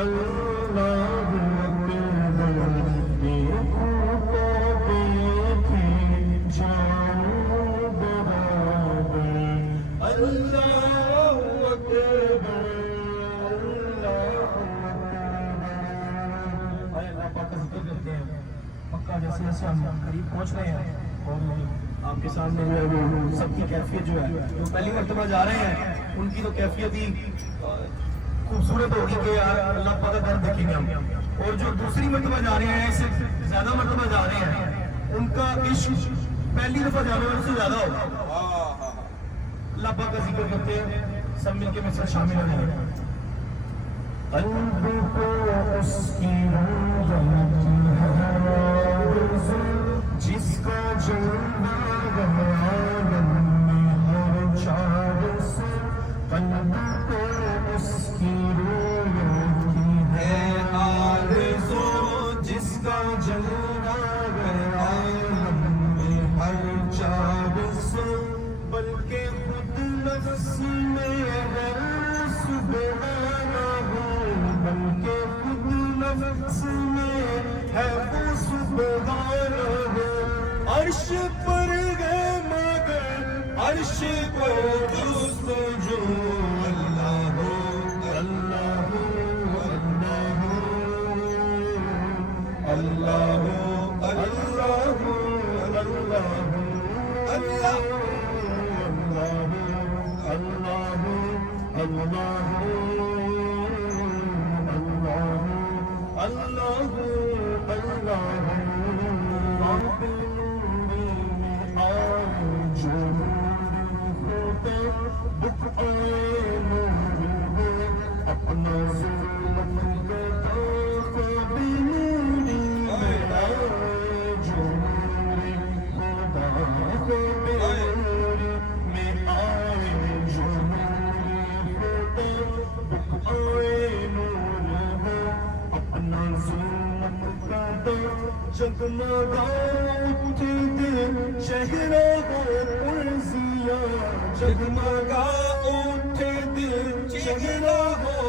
اللہ اکبر دیکھو تو دیکھے جاؤں برابر اللہ اکبر اللہ پاک کا ذکر کرتے ہیں مکہ جیسے جیسے ہم قریب پہنچ رہے ہیں اور آپ کے سامنے جو ہے وہ سب کی کیفیت جو ہے جو پہلی مرتبہ جا رہے ہیں ان کی تو کیفیت ہی خوبصورت ہوگی کہ یار اللہ پاک کا گھر دیکھیں گے ہم، اور جو دوسری مرتبہ جا رہے ہیں اس سے زیادہ مرتبہ جا رہے ہیں ان کا عشق پہلی دفعہ جانے والے سے زیادہ ہوگا۔ اللہ پاک کا ذکر کرتے ہیں سب مل کے میں سے شامل ہو جائیں گے۔ قلب کو اس کی رنگت ہے جس کا جلوہ عالم میں ہر چار سے، قلب کو اس کی رویت کی ہے آرزو جس کا جلوہ عالم میں ہر چار سے، بلکہ خود نفس میں ہے سبحانہ بلکہ خود نفس میں ہے وہ سبحانہ عرش پر ہے مگر عرش پر جستجو اللہ ہو اللہ ہو اللہ ہو اللہ ہو اللہ ہو اللہ ہو اللہ ہو اللہ جگمگا اٹھے دے شہراہوں پرزیاں جگمگا اٹھے دے شہراہوں